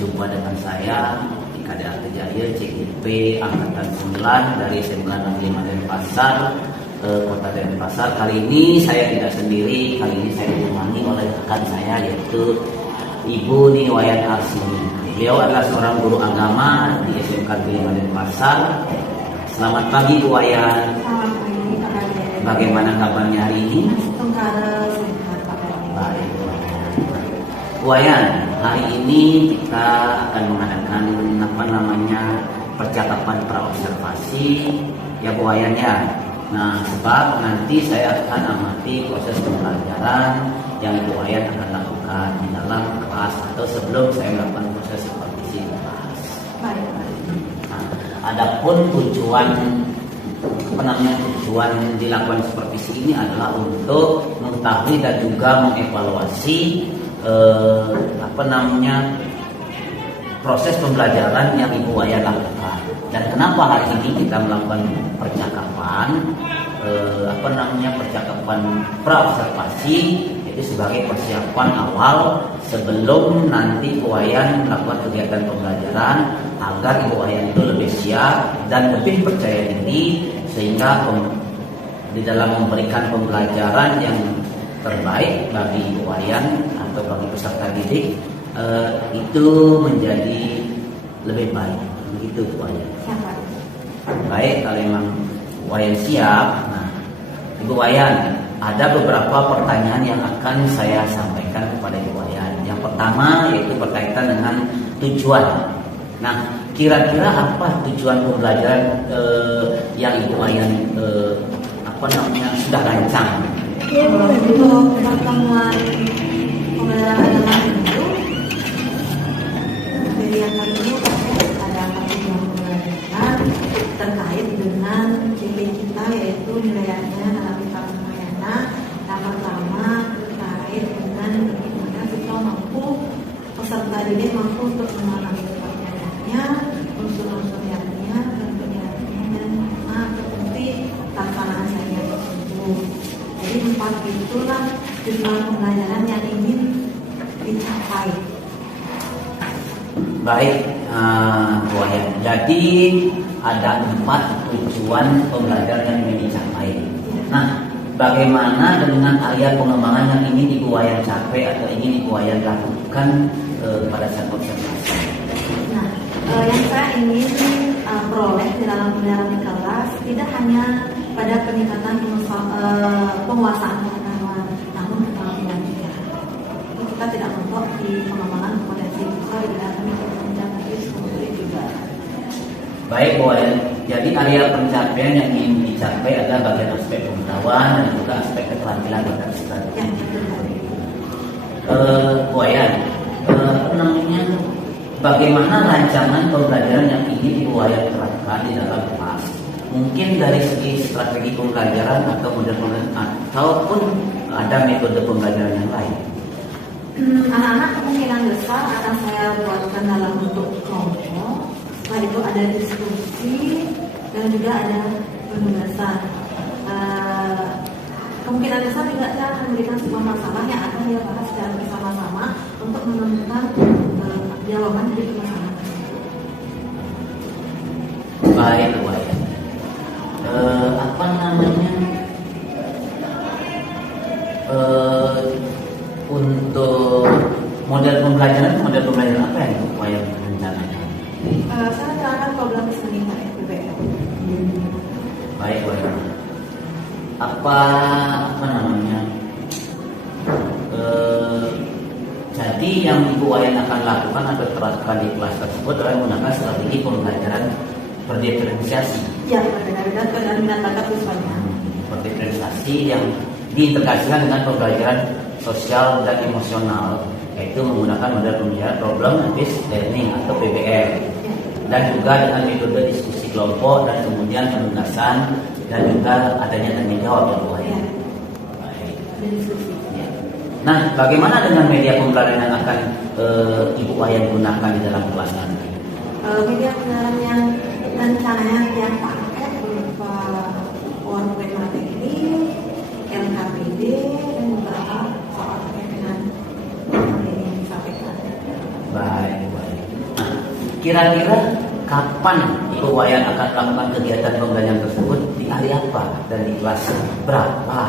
berjumpa dengan saya Kadek Artejaya CIP Angkatan 9 dari SMK Negeri Denpasar, Kota Denpasar. Kali ini saya tidak sendiri, kali ini saya ditemani oleh rekan saya yaitu Ibu Niwayan Arsini. Beliau adalah seorang guru agama di SMK Negeri Denpasar. Selamat pagi Bu Wayan. Selamat pagi Pak Kadek. Bagaimana kabarnya hari ini? Tengkara sehat Pak Kadek. Baik. Bu Wayan, hari ini kita akan mengadakan percakapan praobservasi ya Bu Wayan ya. Nah, sebab nanti saya akan amati proses pembelajaran yang Ibu Wayan akan lakukan di dalam kelas atau sebelum saya melakukan proses supervisi di kelas. Baik. Nah, adapun tujuan dilakukan supervisi ini adalah untuk mengetahui dan juga mengevaluasi proses pembelajaran yang Ibu Wayan lakukan. Dan kenapa hari ini kita melakukan percakapan praobservasi, itu sebagai persiapan awal sebelum nanti Ibu Wayan melakukan kegiatan pembelajaran agar Ibu Wayan itu lebih siap dan lebih percaya diri sehingga di dalam memberikan pembelajaran yang terbaik bagi Ibu Wayan atau bagi peserta didik itu menjadi lebih baik. Begitu Bu Wayan. Siap. Baik, kalau memang Wayan siap. Nah, Ibu Wayan, ada beberapa pertanyaan yang akan saya sampaikan kepada Ibu Wayan. Yang pertama yaitu berkaitan dengan tujuan. Nah, kira-kira apa tujuan pembelajaran yang Ibu Wayan sudah rancang? Untuk pertemuan pembelajaran agama itu, dari yang kali ini ada pertemuan pembelajaran terkait dengan ciri kita yaitu nilainya dalam kita Ramayana. Yang pertama terkait dengan bagaimana kita peserta didik mampu untuk memahami pelajarannya, unsur-unsur yang dan penjelasannya dan seperti pelaksanaan saya tersebut. Jadi 4 itulah tujuan pembelajaran yang ingin dicapai. Baik, Bu Wayan. Jadi ada 4 tujuan pembelajaran yang ingin dicapai. Nah, bagaimana dengan area pengembangan yang ingin Ibu Wayan capai atau ingin Ibu Wayan lakukan pada saat observasi? Nah, yang saya ingin peroleh di dalam pembelajaran di kelas tidak hanya pada peningkatan penguasaan pengetahuan, namun kemampuan juga. Kita tidak mentok di pengembangan potensi kita di dalam mencapai seperti juga. Baik Bu Wayan, jadi area pencapaian yang ingin dicapai adalah bagian aspek pengetahuan dan juga aspek keterampilan pada peserta. Ya, betul. Bu Wayan, bagaimana rancangan pembelajaran yang ingin Ibu Wayan terapkan di dalam kelas? Mungkin dari segi strategi pembelajaran atau model pembelajaran ataupun ada metode pembelajaran yang lain. Anak-anak kemungkinan besar akan saya buatkan dalam bentuk kelompok. Setelah itu ada diskusi dan juga ada penugasan. Kemungkinan besar juga saya akan memberikan sebuah masalah yang akan dia bahas secara bersama-sama untuk menemukan jawaban dari permasalahan tersebut. Baik Bu Wayan. Untuk model pembelajaran apa yang Bu Wayan rencanakan? Saya terangkan problem listening PBL. Baik Bu Wayan. Jadi yang Ibu Wayan akan lakukan atau terapkan di kelas tersebut adalah menggunakan strategi pembelajaran berdiferensiasi. Ya, benar-benar bakat siswanya. Berdiferensiasi yang diintegrasikan dengan pembelajaran sosial dan emosional, yaitu menggunakan model pembelajaran problem based learning atau PBL, dan juga dengan metode diskusi kelompok dan kemudian penugasan dan juga adanya tanya jawab ya Bu Wayan. Baik. Ya. Nah, bagaimana dengan media pembelajaran yang akan Ibu Wayan gunakan di dalam kelas nanti? Media pembelajaran yang rencananya yang pakai berupa PowerPoint materi, LKPD, dan beberapa soal terkait dengan materi yang disampaikan. Baik. kira-kira kapan Ibu Wayan akan melakukan kegiatan pembelajaran tersebut, di hari apa dan di kelas berapa,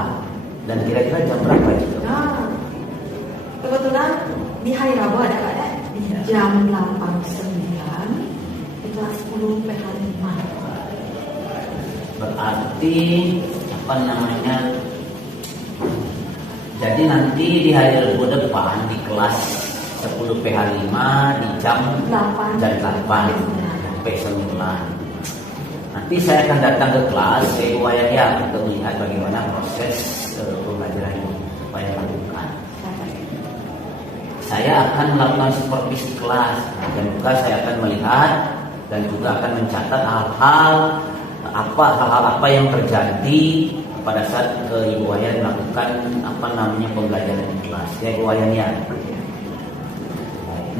dan kira-kira jam berapa itu? Nah, kebetulan di hari Rabu ada di jam 8.09 di kelas 10 PH 5. Berarti apa namanya? Jadi nanti di hari Rabu depan di kelas 10 PH 5 di jam 8 sampai 9. Nanti saya akan datang ke kelas Ibu Wayan ya untuk melihat bagaimana proses pembelajaran yang Wayan lakukan. Saya akan melakukan supervisi kelas dan juga saya akan melihat dan juga akan mencatat hal-hal apa yang terjadi pada saat Ibu Wayan melakukan pembelajaran di kelas ya Ibu Wayan ya.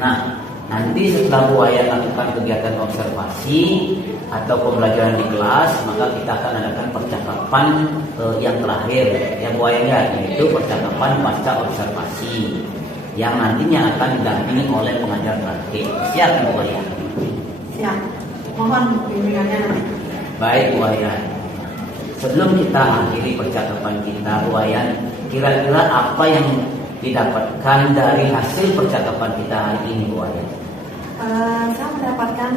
Nah, nanti setelah Bu Wayan lakukan kegiatan observasi atau pembelajaran di kelas, maka kita akan adakan percakapan yang terakhir ya Bu Wayan ya, yaitu percakapan pasca observasi yang nantinya akan didampingi oleh pengajar praktik. Siap Bu Wayan? Siap. Mohon bimbingannya nanti. Baik Bu Wayan. Sebelum kita akhiri percakapan kita, Bu Wayan, kira-kira apa yang didapatkan dari hasil percakapan kita hari ini Bu Wayan? Saya mendapatkan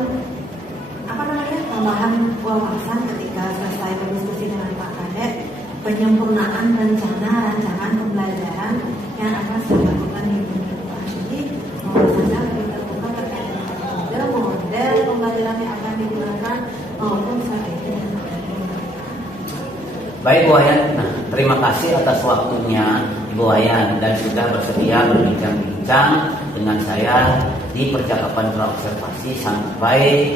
tambahan wawasan ketika selesai berdiskusi dengan Pak Kadek, penyempurnaan rancangan pembelajaran yang akan saya lakukan di bulan depan. Jadi wawasannya lebih terbuka terkait dengan model pembelajaran yang akan digunakan maupun strategi yang akan digunakan. Baik Bu Wayan, nah, terima kasih atas waktunya Bu Wayan dan sudah bersedia berbincang-bincang dengan saya di percakapan praobservasi sampai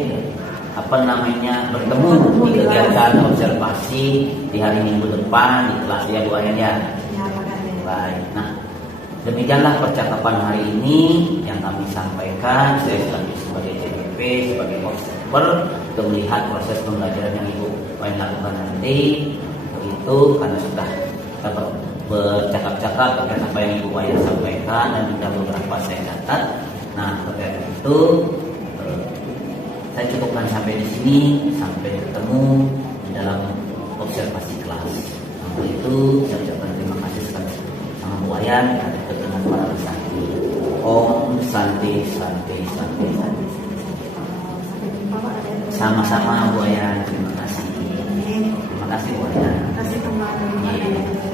bertemu di kegiatan observasi di hari Minggu depan di kelas ya Bu Wayan ya. Ya, Pak Kadek. Baik, nah demikianlah percakapan hari ini yang kami sampaikan. Saya sebagai CPP, sebagai observer untuk melihat proses pembelajaran yang Ibu Wayan lakukan nanti. Itu karena sudah kita bercakap-cakap terkait apa yang Ibu Wayan sampaikan dan juga beberapa saya catat. Nah, terkait itu saya cukupkan sampai di sini, sampai ketemu di dalam observasi kelas. Untuk itu saya ucapkan terima kasih sekali sama Bu Wayan dan dengan para peserta. Om Santi Santi Santi Santi. Sampai jumpa Pak Kadek. Sama-sama Bu Wayan, terima kasih. Terima kasih Bu Wayan. Terima kasih kembali Pak Kadek.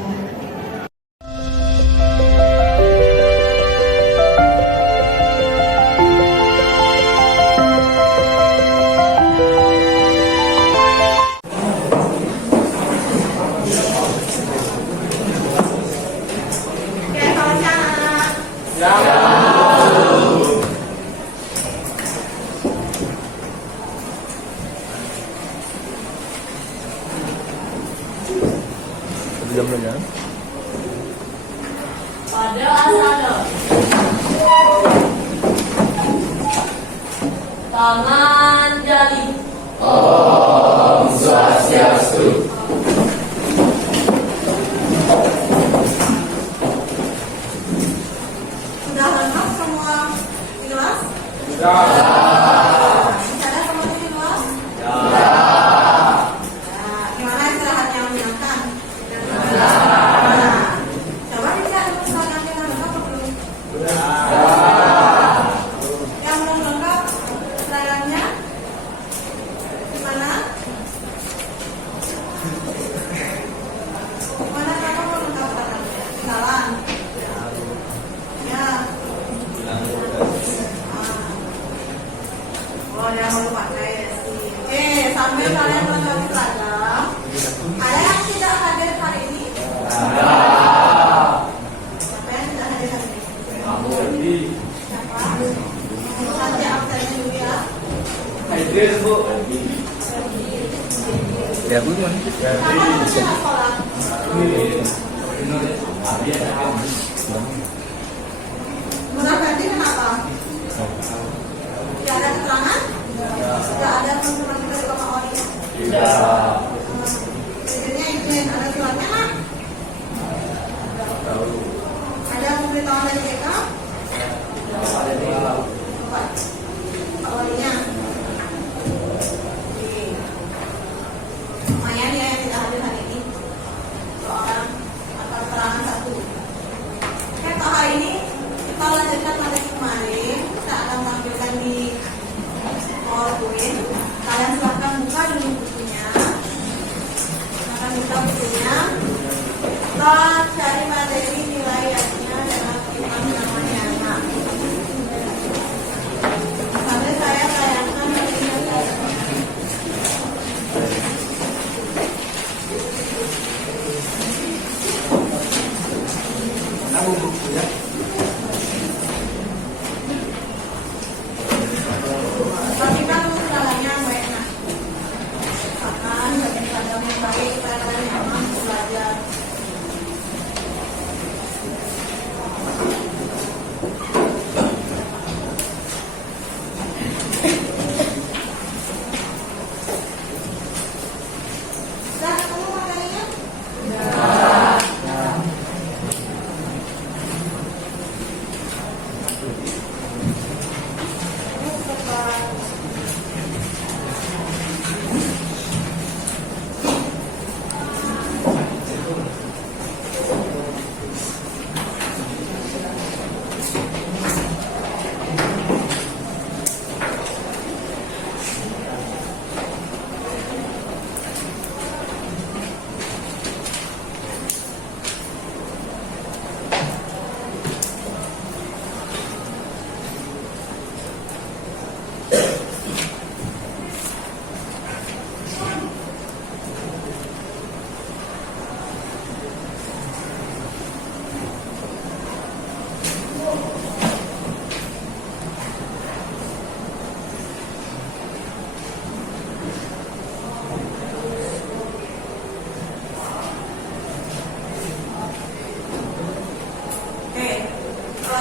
Pada asana. Tangan jari. Om Swastiastu. Sudah lengkap semua di kelas? Sudah. Ada semua di kelas? Sudah. Nah, gimana istirahatnya menyenangkan? Nah, coba bisa misalkan yang lengkap atau belum? Sudah. Yang belum lengkap layarnya gimana? Mana kamu mau lengkap layarnya? Jalan. Ya. Oh, yang mau pakai sih. Sambil kalian melengkapi seragam, ada yang tidak hadir hari ini? Siapa yang tidak hadir hari ini? Siapa? Nanti absennya dulu ya. Ya, Bu. Kamu masih sekolah? Benar Ferdi kenapa? Tidak ada keterangan? Tidak ada teman-teman kita di Bapak Ori? Jadinya izin, ada suratnya kan? Ada pemberitahuan dari BK? Pak Orinya? melanjutkan materi kemarin, saya akan tampilkan di PowerPoint. Kalian silahkan buka dulu bukunya. Akan buka bukunya. Kita cari materi nilainya dengan kita namanya anak. Sampai saya tayangkan materinya. Pastikan kendalanya baik, nah. Akan seragam yang baik supaya kalian nyaman belajar. Sudah ketemu materinya?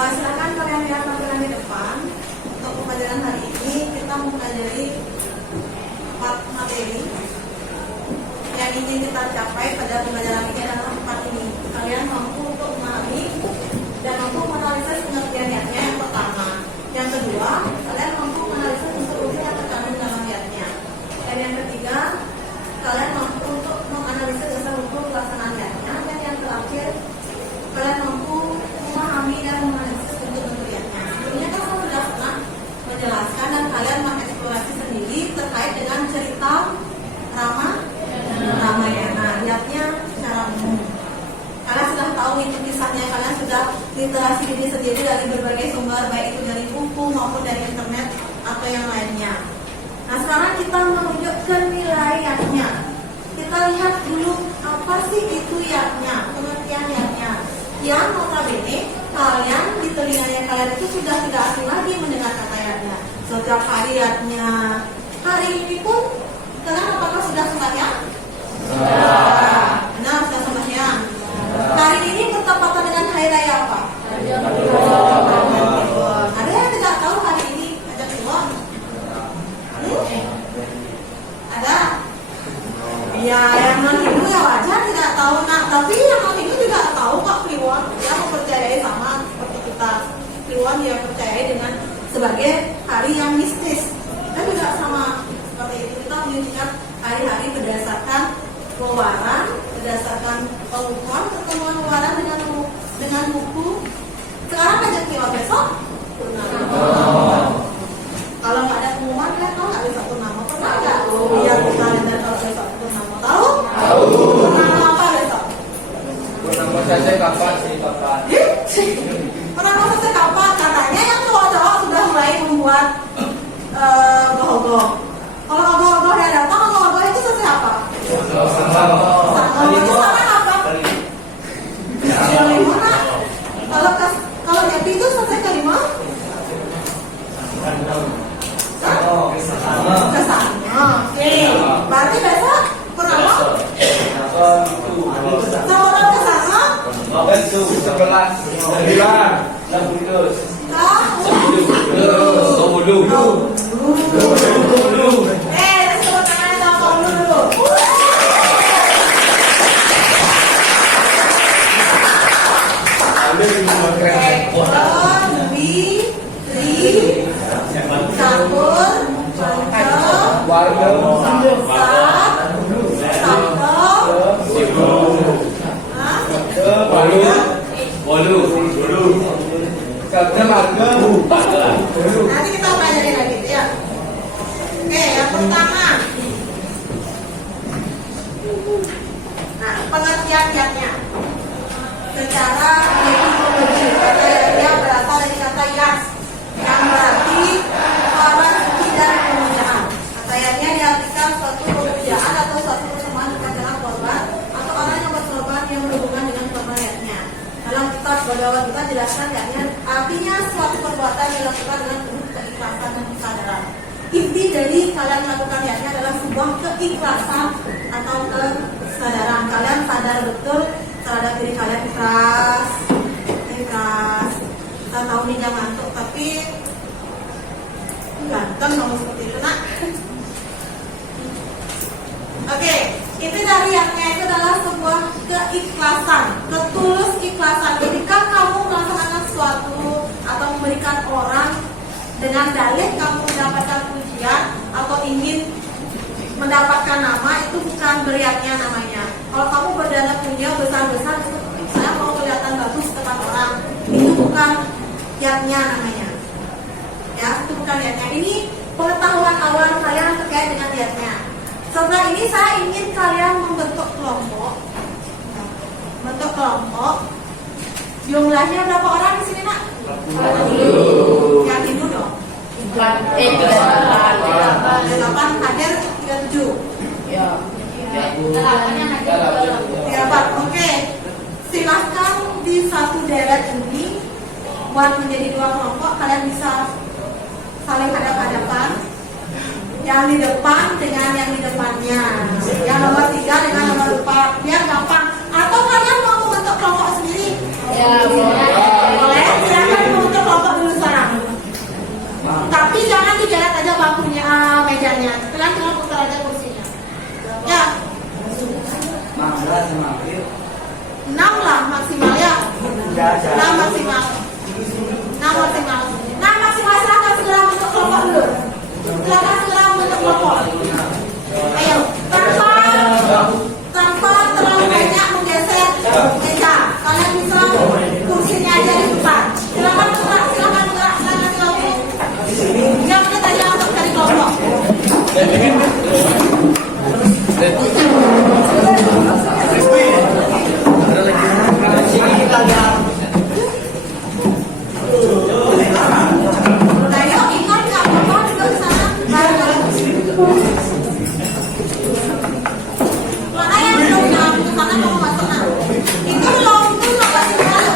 Silakan kalian lihat tampilan di depan. Untuk pembelajaran hari ini kita mempelajari 4 materi yang ingin kita capai pada pembelajaran ini adalah 4 ini. Kalian mampu untuk memahami dan mampu menganalisis pengertiannya yang pertama. Yang kedua, kalian mampu menganalisis unsur-unsur yang terkandung dalam ayatnya. Dan yang ketiga, kalian mampu untuk menganalisis dasar hukum pelaksanaan ayatnya. Dan yang terakhir, kalian mampu memahami dan menganalisis bentuk-bentuk ayatnya. Sebelumnya kan saya sudah pernah menjelaskan dan kalian mengeksplorasi sendiri terkait dengan cerita Ramayana, ayatnya secara umum. Kalian sudah tahu itu kisahnya, kalian sudah literasi diri sendiri dari berbagai sumber, baik itu dari buku maupun dari internet atau yang lainnya. Nah, sekarang kita merujuk ke nilai ayatnya. Kita lihat dulu apa sih itu ayatnya, pengertian ayatnya. Yang notabene kalian di telinganya kalian itu sudah tidak asing lagi mendengar kata ayatnya. Setiap hari ayatnya. Hari ini pun kalian apakah sudah sembahyang? Nah, sudah sembahyang. Hari ini bertepatan dengan hari raya apa? Ada yang tidak tahu hari ini ada keluar? Ada? Ya, yang non-Hindu ya wajar tidak tahu. Nah, tapi yang non-Hindu juga tahu kok Kliwon. Dia mempercayai sama seperti kita. Kliwon dia percayai dengan sebagai hari yang mistis. Kita juga sama seperti itu. Kita menunjukkan hari-hari berdasarkan keluaran, berdasarkan pengumuman pertemuan keluaran dengan buku. Sekarang aja Kliwon, besok purnama. Kalau nggak ada pengumuman, kan tahu nggak besok purnama? Pernah nggak? Lihat di kalender kalau besok purnama. Tahu? Purnama apa besok? Purnama saja kapan sih kapan? Purnama saja kapan? Katanya yang cowok-cowok sudah mulai membuat goh-goh. Kalau goh-goh yang datang, goh-goh itu selesai apa? Sama itu sama apa? Kelima. Kalau nyepi itu selesai kelima? Kesana. Oke. Berarti besok purnama? Seorang kesana? Tentu 11, 9, 10. Tepuk tangan sama kamu dulu. Marga. Nanti kita pelajari lagi ya. Oke, yang pertama. Nah, pengertian-nya. Secara etimologi, kata dia berasal dari kata yas, yang berarti korban suci dan pemujaan. Katanya diartikan suatu pemujaan atau suatu persembahan kepada korban atau orang yang berkorban yang berhubungan dengan korbannya. Dalam kitab Bhagavad Gita jelaskan yakni artinya suatu perbuatan yang dilakukan dengan penuh keikhlasan dan kesadaran. Inti dari kalian melakukan yakni adalah sebuah keikhlasan atau kesadaran. Kalian sadar betul terhadap diri kalian ikhlas. Kita tahu nih jangan ngantuk, tapi ganteng ngomong seperti itu nak. Oke, itu dari yaknya itu adalah sebuah keikhlasan, ketulus ikhlasan. Ketika kamu melaksanakan sesuatu atau memberikan orang dengan dalih kamu mendapatkan pujian atau ingin mendapatkan nama, itu bukan beriaknya namanya. Kalau kamu berdana punya besar-besar itu saya mau kelihatan bagus depan orang, itu bukan yaknya namanya. Ya, itu bukan yaknya. Ini pengetahuan awal kalian terkait dengan yaknya. Setelah ini saya ingin kalian membentuk kelompok. Bentuk kelompok. Jumlahnya berapa orang di sini, Nak? 40. Yang hidup dong. 8 hadir 37. Ya. 8-nya hadir 38. Oke. Silahkan di satu deret ini buat menjadi 2 kelompok. Kalian bisa saling hadap-hadapan. Yang di depan dengan yang di depannya. Yang nomor 3 dengan nomor 4. Biar gampang. Atau kalian mau membentuk kelompok sendiri? Ya, boleh. Boleh. Silakan membentuk kelompok dulu sekarang. Tapi jangan digeret aja bangkunya, mejanya. Kalian cuma putar aja kursinya. Ya. 6 lah maksimal ya. 6 maksimal. 6 maksimal. 6 maksimal, silakan segera bentuk kelompok dulu. Silakan segera bentuk kelompok. Ayo, tanpa terlalu banyak menggeser meja. Kalian bisa kursinya aja di depan. Silakan gerak. Yang kita aja untuk cari kelompok. Nah, yuk ingat nggak apa-apa duduk di sana. Mana yang duduk di sana kamu masuk nah. Itu belum kasih tahu.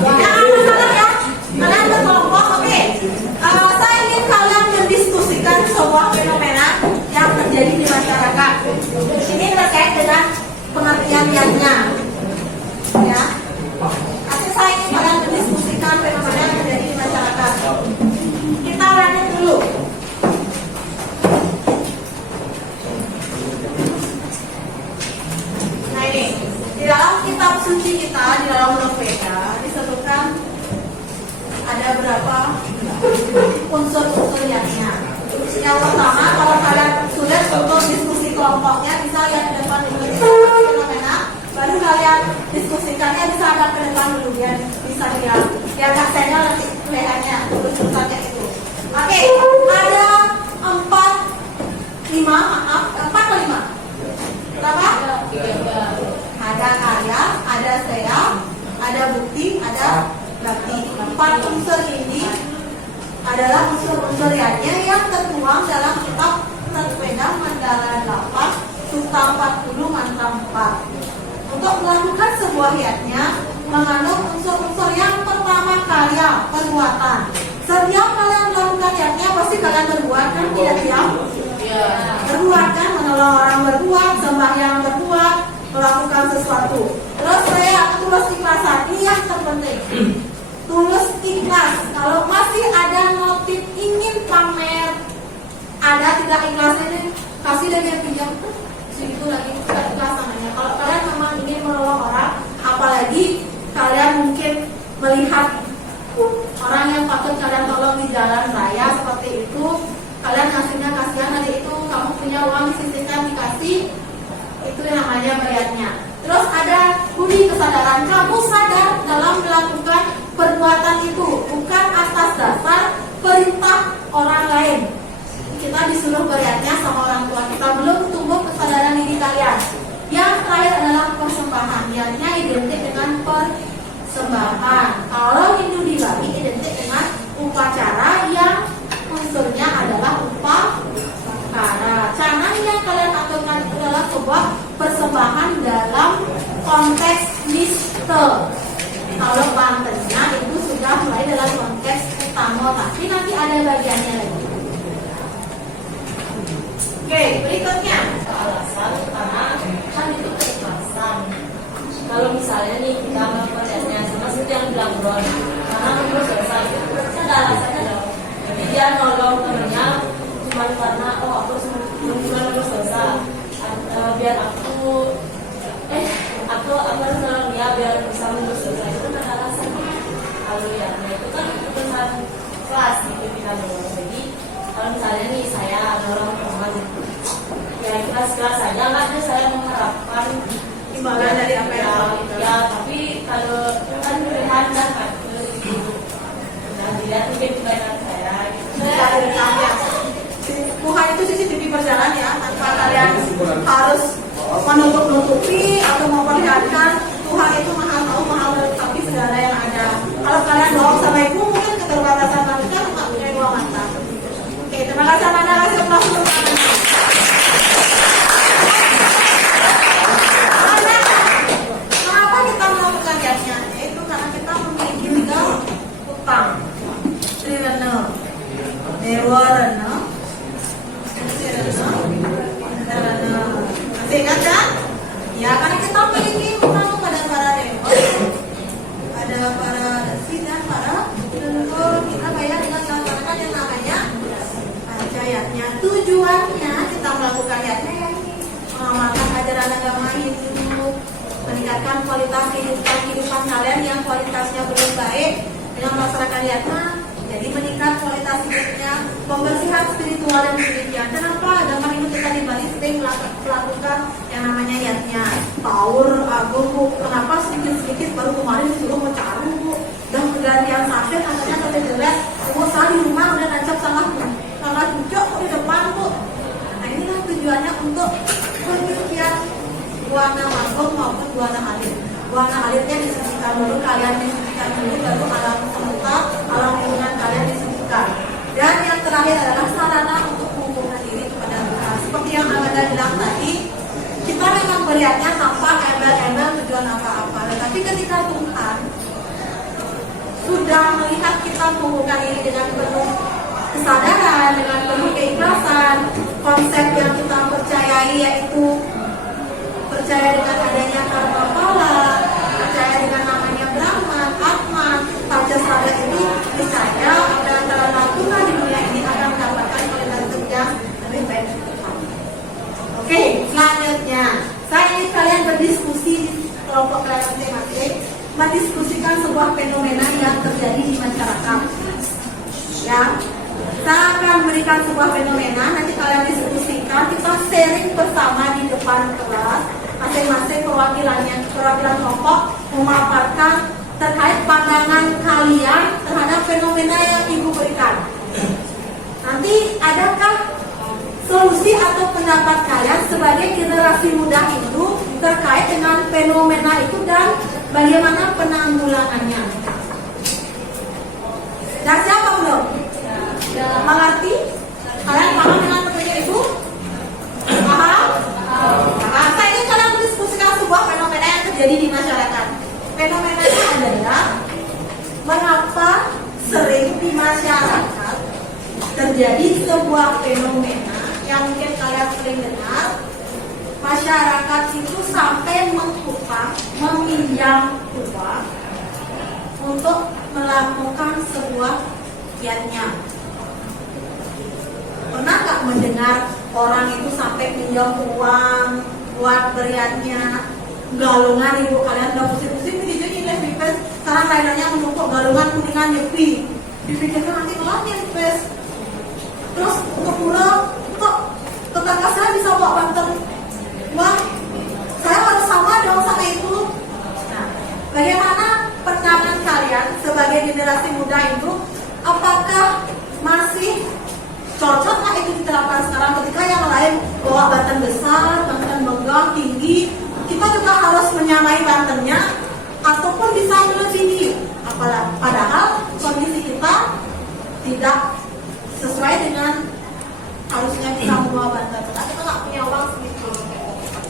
Jangan masalah ya. Kalian berkelompok, oke. Saya ingin kalian mendiskusikan sebuah fenomena yang terjadi di masyarakat. Ini terkait dengan pengertian-nya, ya. Nanti saya ingin kalian mendiskusikan fenomena yang terjadi di masyarakat. Kita lanjut dulu. Nah ini, di dalam kitab suci kita, di dalam Veda disebutkan ada berapa unsur-unsur yaknya. Yang pertama, kalau kalian sudah untuk diskusi kelompoknya, bisa lihat ke depan dulu fenomena, baru kalian diskusikannya bisa agak ke depan dulu biar bisa lihat. Biar nggak senior nanti kelihatannya urusannya itu. Oke, ada 4 atau 5? Berapa? Ada karya, ada saya, ada bukti, ada berarti 4 unsur ini adalah unsur-unsur yaknya yang tertuang dalam kitab Veda Mandala 8 Sutta 40 Mantra 4. Untuk melakukan sebuah yaknya mengandung unsur-unsur yang pertama karya, perbuatan. Setiap kalian melakukan yaknya pasti kalian berbuat kan, tidak diam? Berbuat kan, menolong orang berbuat, sembahyang berbuat, melakukan sesuatu. Terus saya tulus ikhlasan, ini yang terpenting. Tulus ikhlas. Kalau masih ada motif ingin pamer, ada tidak ikhlas ini, kasih dan yang pinjam segitu lagi tidak ikhlas namanya. Kalau kalian memang ingin menolong orang, apalagi kalian mungkin melihat orang yang patut kalian tolong di jalan raya seperti itu, kalian ngasihnya kasihan, nanti itu kamu punya uang disisihkan dikasih, itu yang namanya bayarnya. Terus ada budi kesadaran, kamu sadar dalam melakukan perbuatan itu bukan atas dasar perintah orang lain. Kita disuruh beriatnya sama orang tua kita, belum tumbuh kesadaran diri kalian. Yang terakhir adalah persembahan, yakni identik dengan persembahan. Kalau Hindu Diwali identik dengan upacara yang unsurnya adalah upacara. Canang yang kalian aturkan itu adalah sebuah persembahan dalam konteks niste. Kalau bantennya itu sudah mulai dalam konteks utama, tapi nanti ada bagiannya lagi. Oke, berikutnya alasan karena kan itu keikhlasan. Kalau misalnya nih kita melakukannya sama seperti yang bilang Bron, karena belum selesai, itu ada alasannya dong. Jadi dia nolong temennya cuma karena aku cuma belum selesai, biar aku harus nolong dia biar bisa lulus selesai, itu kan ada alasannya. Kalau ya, itu kan keputusan kelas gitu kita nolong. Jadi kalau misalnya nih saya nolong teman, ya ikhlas saja, nggak ada saya mengharapkan imbalan dari apa yang ya, tapi kalau kan pilihan dan kan dan dilihat mungkin kebaikan saya Tuhan itu CCTV berjalan ya, tanpa kalian harus menutup-nutupi atau memperlihatkan. Tuhan itu maha tahu, maha mengetahui segala yang ada. Kalau kalian doa sama ibu, mungkin keterbatasan manusia nggak punya dua mata. Oke, terima kasih Anda, kasih aplaus dulu. Kenapa kita melakukan niatnya? Yaitu karena kita memiliki tiga utang. Trirana, Dewarana, masih ingat kan? Ya, karena kita memiliki utang pada para dewa, pada para dasi dan para leluhur. Kita bayar dengan melaksanakan yang namanya yatnya. Tujuannya kita melakukan yatnya ya ini mengamalkan ajaran agama Hindu, meningkatkan kualitas kehidupan kalian yang kualitasnya belum baik dengan melaksanakan yatnya. Jadi meningkat kualitas hidupnya, pembersihan spiritual dan spiritual. Kenapa agama Hindu kita di Bali sering melakukan yang namanya yatnya? Taur, agung, Bu. Kenapa sedikit-sedikit baru kemarin disuruh mencaru, Bu? Dan pergantian sakit katanya sampai jelek. Bu, saya di rumah udah nancap salah cucuk di depan, Bu. Nah, inilah tujuannya untuk penyucian buana mangkok maupun buana alit. Buana alitnya disucikan dulu, kalian disucikan dulu, baru alam semesta, alam lingkungan kalian disucikan. Dan yang terakhir adalah sarana untuk mengumpulkan diri kepada Tuhan. Seperti yang Amanda bilang tadi, kita memang beriatnya tanpa embel-embel tujuan apa-apa. Tetapi ketika Tuhan sudah melihat kita mengumpulkan diri dengan penuh kesadaran, dengan penuh keikhlasan, konsep yang kita percayai yaitu percaya dengan adanya karma pala, percaya dengan namanya Brahman, Atman, Pancasila itu percaya dan antara Tuhan di dunia ini akan mendapatkan kualitas hidup yang lebih baik. Oke, selanjutnya saya ingin kalian berdiskusi di kelompok kalian masing-masing, mendiskusikan sebuah fenomena yang terjadi di masyarakat. Ya, saya akan berikan sebuah fenomena, nanti kalian diskusikan, kita sharing bersama di depan kelas. Masing-masing perwakilan kelompok memaparkan terkait pandangan kalian terhadap fenomena yang Ibu berikan. Nanti adakah solusi atau pendapat kalian sebagai generasi muda itu terkait dengan fenomena itu dan bagaimana penanggulangannya? Dan siapa belum? Mengerti? Kalian paham dengan pertanyaan Ibu? Paham? Nah, saya ingin kalian mendiskusikan sebuah fenomena yang terjadi di masyarakat. Fenomena itu adalah mengapa sering di masyarakat terjadi sebuah fenomena yang mungkin kalian sering dengar. Masyarakat itu sampai mengupah, meminjam upah untuk melakukan sebuah yatnya. Pernah nggak mendengar orang itu sampai pinjam uang buat beriatnya? Galungan Ibu kalian udah pusing-pusing jadi invest. Sekarang lainnya menumpuk galungan kuningan nyepi. Dipikirkan nanti kelar invest. Terus untuk pulang kok tetangga saya bisa bawa banter. Wah, saya harus sama dong sama itu. Nah, bagaimana pandangan kalian kalian sebagai generasi muda itu, apakah masih cocokkah itu diterapkan sekarang ketika yang lain bawa Banten besar, Banten megah, tinggi, kita juga harus menyamai Bantennya ataupun bisa melebihi. Padahal kondisi kita tidak sesuai dengan harusnya kita membawa Banten. Kita nggak punya uang segitu.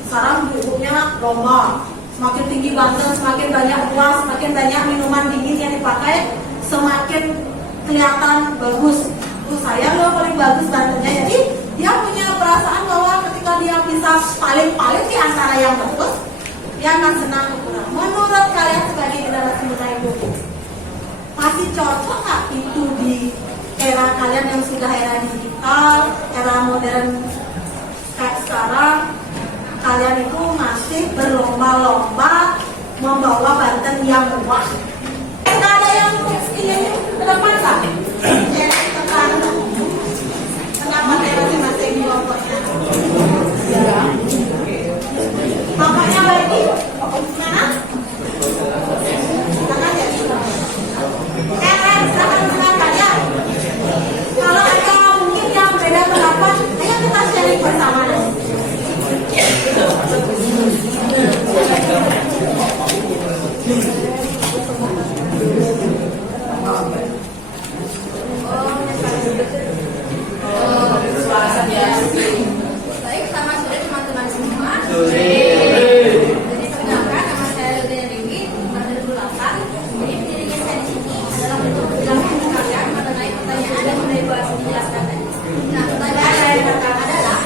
Sekarang bukunya lomba, semakin tinggi Banten, semakin banyak uang, semakin banyak minuman dingin yang dipakai, semakin kelihatan bagus. Saya loh paling bagus Bantennya. Jadi dia punya perasaan bahwa ketika dia bisa paling-paling di antara yang bagus, dia akan senang berkurang. Menurut kalian sebagai generasi muda itu, masih cocok nggak itu di era kalian yang sudah era digital, era modern kayak sekarang? Kalian itu masih berlomba-lomba membawa Banten yang luas. Nggak ada yang ini depan sakit. Kenapa saya masing-masing kelompoknya? Bapaknya lagi mana? Jangan ya. Silakan ya. Kalau ada mungkin yang beda pendapat, ayo kita sharing bersama. Baik, selamat sore teman-teman semua. Jadi perkenalkan, nama saya Liliana Dewi, umur 28. Jadi dirinya saya di sini adalah untuk menjelaskan ke kalian mengenai pertanyaan yang sudah Ibu Asmi jelaskan tadi. Nah, pertanyaan saya yang pertama adalah,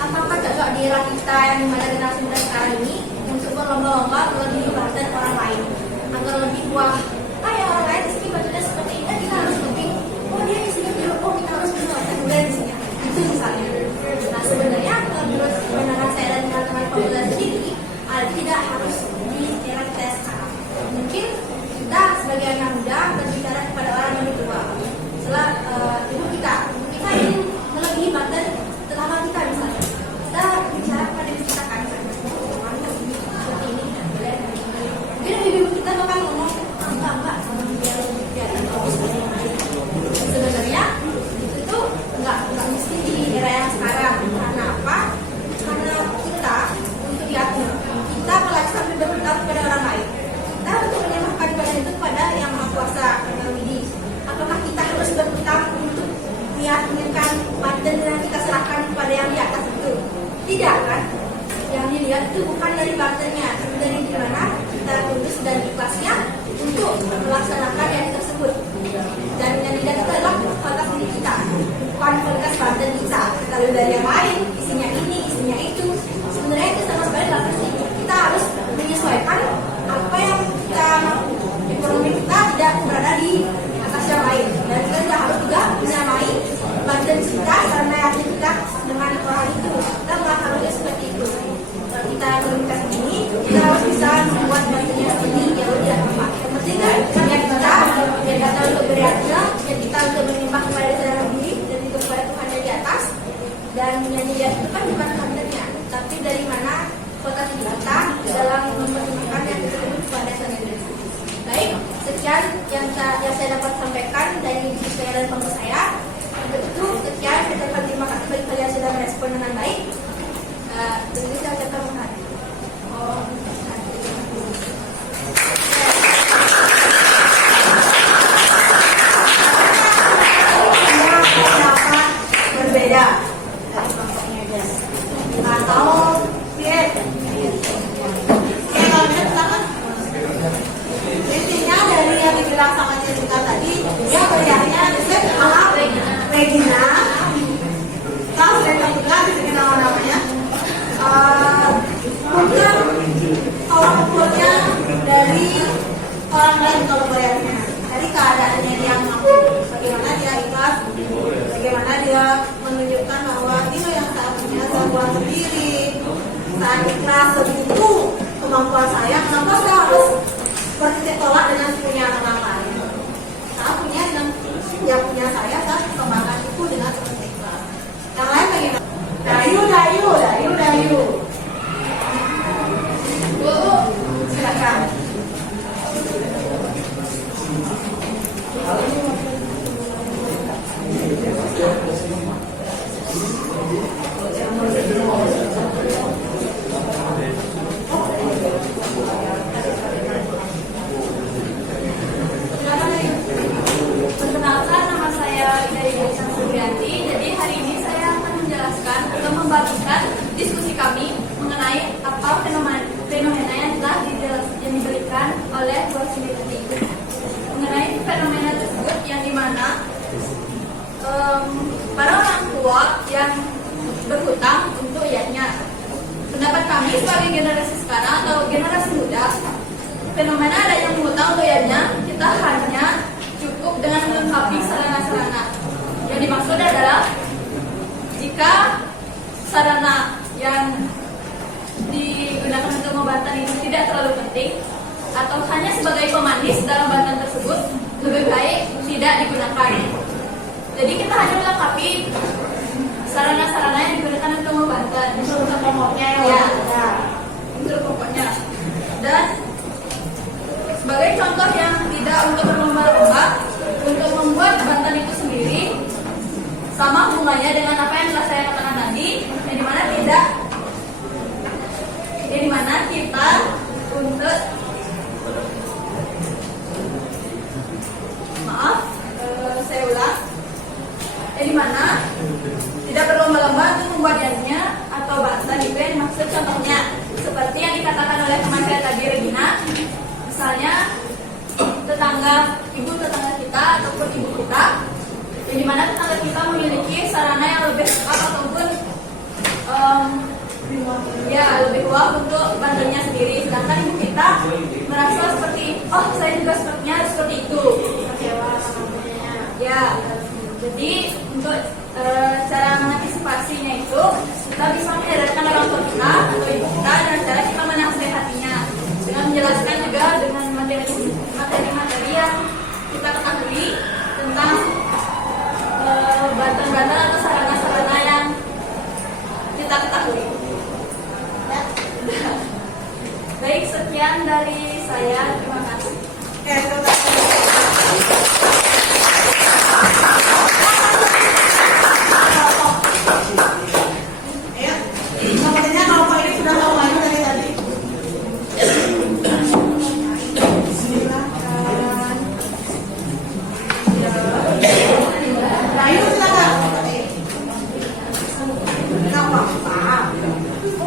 apakah cocok di era kita yang dimana generasi muda sekarang ini untuk berlomba-lomba melebihi Banten orang lain agar lebih wah, ya orang lain di sini Bantennya seperti ini, kita harus lebih. Oh dia di sini biru, oh kita harus menolakkan budaya di sini. Itu misalnya. Nah sebenarnya menurut pandangan saya dan teman-teman pemula sendiri, tidak harus di era kita sekarang. Mungkin kita sebagai anak muda berbicara kepada orang yang lebih tua. Setelah ibu kita ingin melebihi Banten terutama kita misalnya. Kita bicara kepada diri kita kan, seperti ini dan boleh. Mungkin ibu kita bakal ngomong enggak sama dia sebenarnya itu enggak mesti di era yang sekarang. Karena apa? Karena kita untuk diatur, kita apalagi sampai berhutang kepada orang lain, kita untuk menyembahkan ibadah itu kepada yang maha kuasa yang widi. Apakah kita harus berhutang untuk meyakinkan Banten yang kita serahkan kepada yang di atas itu? Tidak kan? Yang dilihat itu bukan dari Bantennya, dari di mana kita tulus dan ikhlasnya untuk melaksanakan yang tersebut. Dan yang dilihat itu adalah kualitas diri kita, bukan kualitas Banten kita. Kalau dari yang lain, isinya ini, isinya itu, sebenarnya itu sama sekali tidak penting. Kita harus menyesuaikan apa yang kita mampu. Ekonomi kita tidak berada di atas yang lain, dan kita juga harus juga menyamai Banten kita karena yakin kita dengan orang itu. Kita nggak harusnya seperti itu. Kalau kita komunikasi ini, kita harus bisa membuat Bantennya sendiri yang lebih apa. Yang penting kan kita untuk beriadah, yang kita untuk menyembah kepada dalam diri dan juga kepada Tuhan yang di atas. Dan yang dilihat itu kan bukan Bantennya, tapi dari mana kota kita dalam mempertimbangkan yang tersebut kepada sendiri. Baik, sekian yang saya dapat sampaikan dari diri saya dan pengurus saya. Untuk itu, sekian saya dapat terima kasih bagi kalian sudah merespon dengan baik. Jadi saya ucapkan makasih. Berbeda dari kelompoknya aja. Atau intinya dari yang dibilang sama Jessica tadi, dia melihatnya maaf Regina, tahu saya juga di sini nama-namanya. Mungkin tolak ukurnya dari orang lain kalau melihatnya, dari keadaannya dia mampu, bagaimana dia ikhlas, bagaimana dia menunjukkan bahwa ini yang saya punya, saya buat sendiri, saya ikhlas segitu kemampuan saya, kenapa saya harus bertitik tolak dengan punya orang lain? Saya punya dengan yang punya saya kembangkan itu dengan seperti ikhlas. Yang lain bagaimana? Dayu. Silakan. yang berhutang untuk ayahnya. Pendapat kami sebagai generasi sekarang atau generasi muda, fenomena ada yang berhutang untuk ayahnya, kita hanya cukup dengan melengkapi sarana-sarana. Yang dimaksud adalah jika sarana yang digunakan untuk mengobatan itu tidak terlalu penting atau hanya sebagai pemanis dalam obatan tersebut, lebih baik tidak digunakan. Jadi kita hanya melengkapi sarana-sarana yang digunakan untuk mengobatan. Unsur pokoknya ya. Unsur pokoknya. Dan sebagai contoh yang tidak untuk berlomba-lomba, untuk membuat bantan itu sendiri sama hubungannya dengan apa yang telah saya katakan tadi, yang dimana kita untuk saya ulang, yang dimana tidak berlomba-lomba untuk membuatnya atau bantan itu yang dimaksud contohnya seperti yang dikatakan oleh teman saya tadi Regina, misalnya ibu tetangga kita ataupun ibu kita, yang dimana tetangga kita memiliki sarana yang lebih lengkap ataupun lebih luas untuk bantuannya sendiri, sedangkan ibu kita merasa seperti saya juga sepertinya seperti itu, kecewa sama bantuannya. Ya, jadi untuk cara mengantisipasinya itu kita bisa menyadarkan orang tua kita atau ibu kita dengan cara kita menasehatinya dengan menjelaskan juga dengan materi-materi yang kita ketahui tentang bantuan-bantuan atau sarana-sarana yang kita ketahui. Baik, sekian dari saya. Terima kasih. Sepertinya kelompok ini sudah tahu lagi dari tadi. Silakan. Ayo silakan. Nggak apa-apa.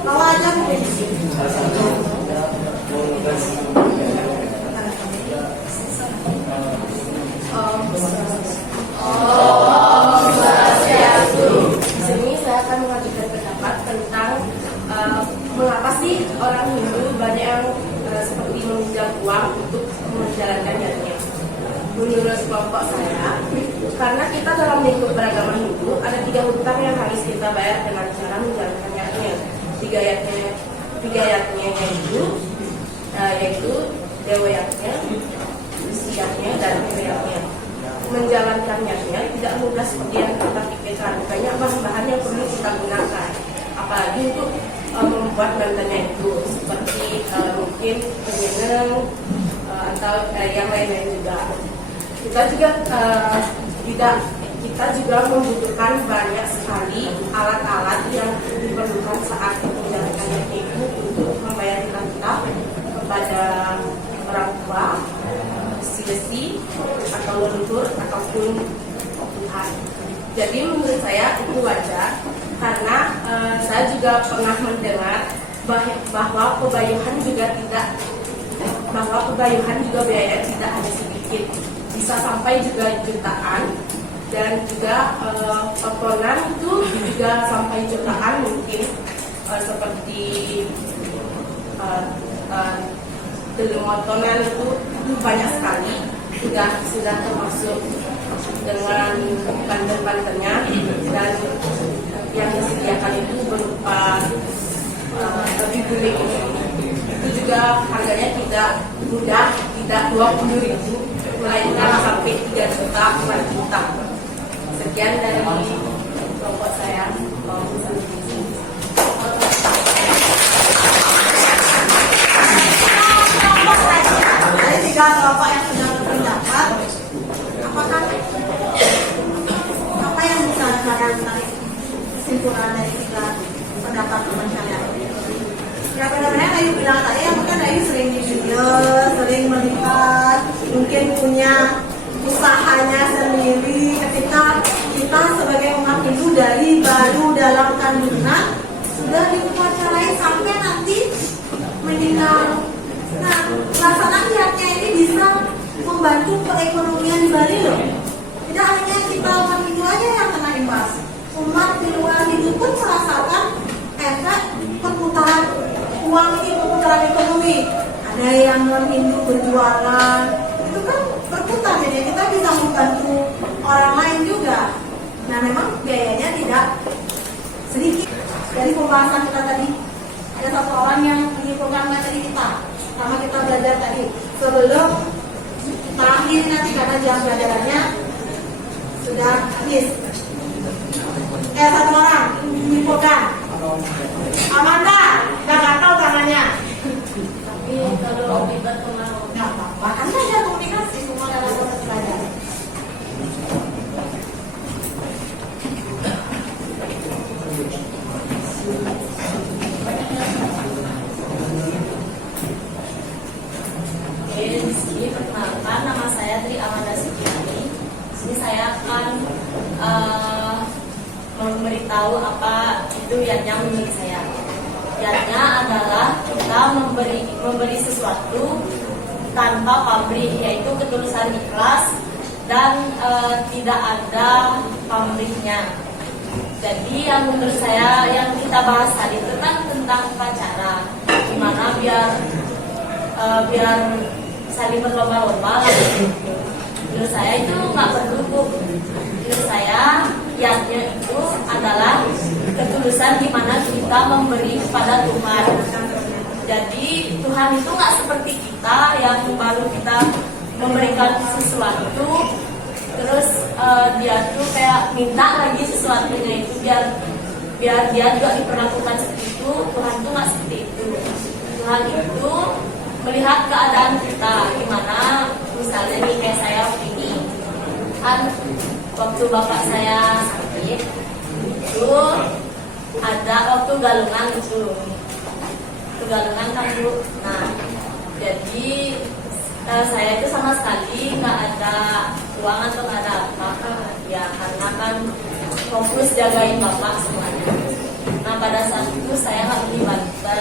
Bawa aja mungkin. Di sini saya akan mengajukan pendapat tentang mengapa sih orang Hindu banyak yang seperti meminjam uang untuk menjalankan niatnya. Menurut kelompok saya, karena kita dalam lingkup beragama Hindu ada 3 hutang yang harus kita bayar dengan cara menjalankan niatnya. 3 ayatnya yaitu dewa yatnya, yatnya dan yatnya. Menjalankan niatnya tidak mudah seperti yang kita pikirkan. Banyak bahan-bahan yang perlu kita gunakan, apalagi untuk membuat bantannya itu seperti mungkin penyeneng atau yang lain-lain juga. Kita juga membutuhkan banyak sekali alat-alat yang diperlukan saat menjalankan niatnya itu untuk membayar kita kepada orang tua, besi atau leluhur ataupun Tuhan. Jadi menurut saya itu wajar karena saya juga pernah mendengar bahwa pebayuhan juga biaya tidak hanya sedikit, bisa sampai juga jutaan, dan juga potongan itu juga sampai jutaan mungkin, seperti motonan itu banyak sekali, sudah termasuk dengan banten-bantennya, dan yang disediakan itu berupa lebih guling. Itu juga harganya tidak mudah, tidak 20.000, melainkan sampai 3 juta, 4 juta. Sekian dari kelompok saya. Ada 3 kelompok yang sudah berpendapat. Apakah apa yang bisa kalian tarik kesimpulan dari 3 pendapat teman kalian? Ya benar-benar Ayu bilang tadi, yang mungkin Ayu sering di video, sering melihat, mungkin punya usahanya sendiri. Ketika kita sebagai umat Hindu dari baru dalam kandungan sudah diupacarai sampai nanti meninggal. Nah, pelaksanaan niatnya ini bisa membantu perekonomian di Bali loh. Tidak hanya kita umat Hindu aja yang kena imbas. umat di luar ini pun merasakan efek perputaran uang ini, perputaran ekonomi. Ada yang non Hindu berjualan, itu kan berputar, jadi kita bisa membantu orang lain juga. Nah memang biayanya tidak sedikit. Dari pembahasan kita tadi, ada satu orang yang menyimpulkan materi kita, sama kita belajar tadi. Sebelum terakhir nanti karena jam pelajarannya sudah habis. Satu orang menyimpulkan. Amanda, nggak tahu tangannya. Tapi kalau kita kenal Nggak apa-apa, kan belajar komunikasi semua dalam proses belajar. Oke, di sini perkenalkan, nama saya Tri Amanda Sugiani. Di sini saya akan memberitahu apa itu yang menurut saya. Yatnya adalah kita memberi sesuatu tanpa pamrih, yaitu ketulusan ikhlas dan tidak ada pamrihnya. Jadi yang menurut saya yang kita bahas tadi itu kan tentang upacara, gimana biar saling berlomba-lomba. Menurut saya itu nggak perlu. Menurut saya yatnya itu adalah ketulusan di mana kita memberi kepada Tuhan. Jadi Tuhan itu nggak seperti kita yang baru kita memberikan sesuatu, terus dia tuh kayak minta lagi sesuatunya itu biar dia juga diperlakukan seperti itu. Tuhan tuh nggak seperti itu. Tuhan itu melihat keadaan kita, gimana misalnya nih kayak saya ini kan waktu bapak saya sakit itu ada waktu galungan itu galungan kan Bu. Nah jadi saya itu sama sekali nggak ada uang atau nggak ada apa ya, karena kan fokus jagain bapak semuanya. Nah pada saat itu saya nggak beli bantuan,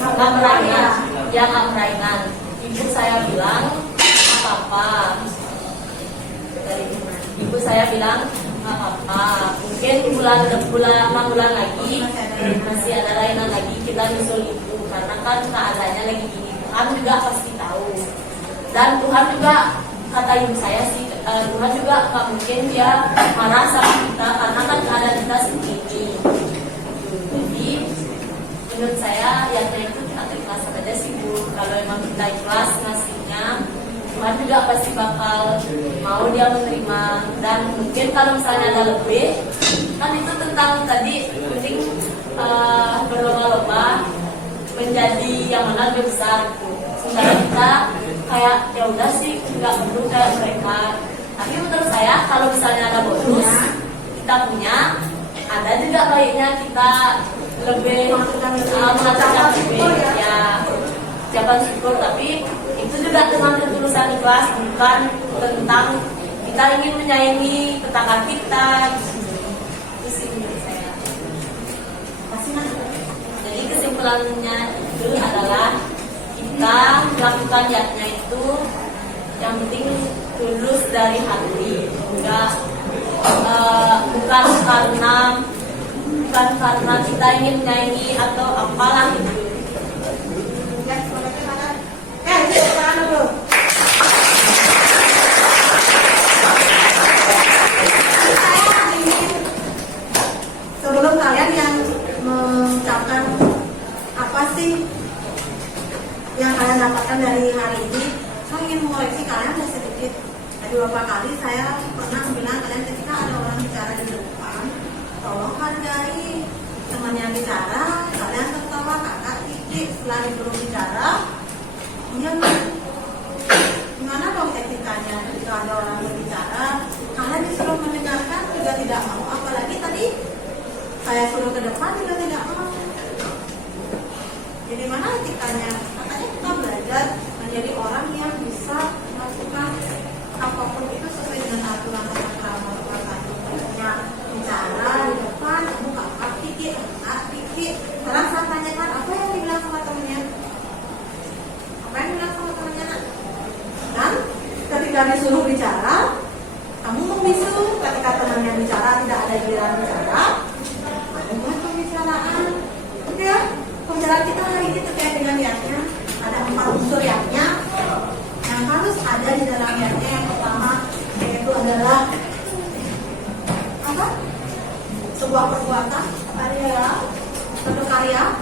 nggak meraingan. Ibu saya bilang apa ibu saya bilang nggak apa-apa, mungkin bulan 6 bulan lagi masih ada lainan lagi kita nyusul ibu, karena kan keadaannya lagi gini. Tuhan juga pasti tahu, dan Tuhan juga kata ibu saya sih, Tuhan juga nggak mungkin dia marah sama kita karena kan keadaan kita seperti ini. Jadi menurut saya ya itu kita ikhlas aja sih Bu. Kalau emang kita ikhlas ngasihnya, Tuhan juga pasti bakal mau dia menerima. Dan mungkin kalau misalnya ada lebih, kan itu tentang tadi penting berlomba-lomba menjadi yang mana lebih besar gitu. Sementara kita kayak ya udah sih nggak perlu kayak mereka. Tapi menurut saya kalau misalnya ada bonus kita punya, ada juga baiknya kita lebih mengajarkan lebih ya ucapan syukur, tapi itu juga dengan ketulusan ikhlas, bukan tentang kita ingin menyayangi tetangga kita. Itu sih menurut saya. Jadi kesimpulannya itu adalah kita melakukan yatnya itu yang penting tulus dari hati, enggak bukan karena kita ingin menyayangi atau apalah itu. Sebelum kalian yang mengucapkan apa sih yang kalian dapatkan dari hari ini, saya ingin mengoreksi kalian ada sedikit. Ada beberapa kali saya pernah bilang kalian ketika ada orang bicara di depan, tolong hargai temannya bicara, kalian tertawa kakak titik setelah disuruh bicara. Gimana dong etikanya ketika ada orang berbicara, kalian disuruh mendengarkan juga tidak mau, apalagi tadi saya suruh ke depan juga tidak mau. Jadi mana etikanya? Makanya kita belajar menjadi orang yang bisa melakukan apapun itu sesuai dengan aturan tata krama satu. Punya bicara di depan, kamu kakak dikit. Sekarang saya tanyakan apa yang dibilang sama temennya? Apa yang dibilang sama temennya nak? Dan ketika disuruh bicara, kamu membisu. Ketika temannya bicara tidak ada giliran bicara, sebuah perbuatan, karya, berkarya,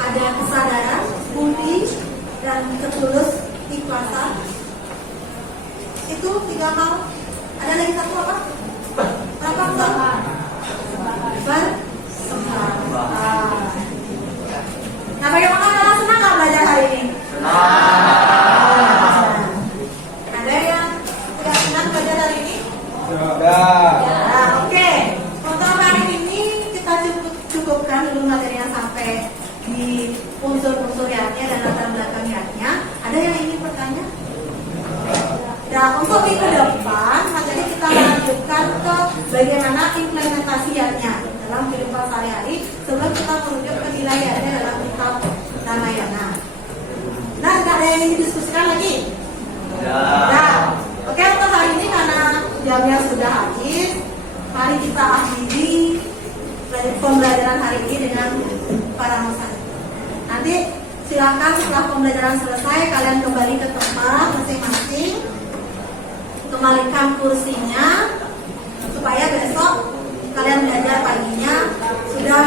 ada kesadaran, budi, dan ketulus ikhlasan. Itu 3 hal. Ada lagi satu apa? Apa tuh? Bersemangat. Nah, bagaimana kalian senang nggak belajar hari ini? Ada yang tidak senang belajar hari ini? Sudah. Ya, oke. Untuk hari ini kita cukupkan dulu materinya sampai di unsur-unsur yatnya dan latar belakang yatnya. Ada yang ingin bertanya? Nah, untuk minggu depan materi kita lanjutkan ke bagaimana implementasi yatnya dalam kehidupan sehari-hari sebelum kita merujuk ke nilai yatnya dalam kitab Ramayana. Nah, tidak ada yang ingin didiskusikan lagi? Nah, oke, untuk hari ini karena jamnya sudah habis, mari kita akhiri pembelajaran hari ini dengan para musan. Nanti silakan setelah pembelajaran selesai kalian kembali ke tempat masing-masing, kembalikan kursinya supaya besok kalian belajar paginya sudah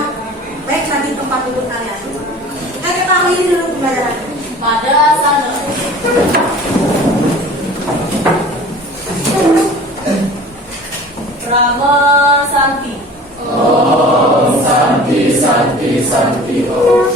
baik lagi tempat duduk kalian. Kita akhiri dulu pembelajaran. Pada sana. Brahma Santi. Om Santi Santi Santi Om.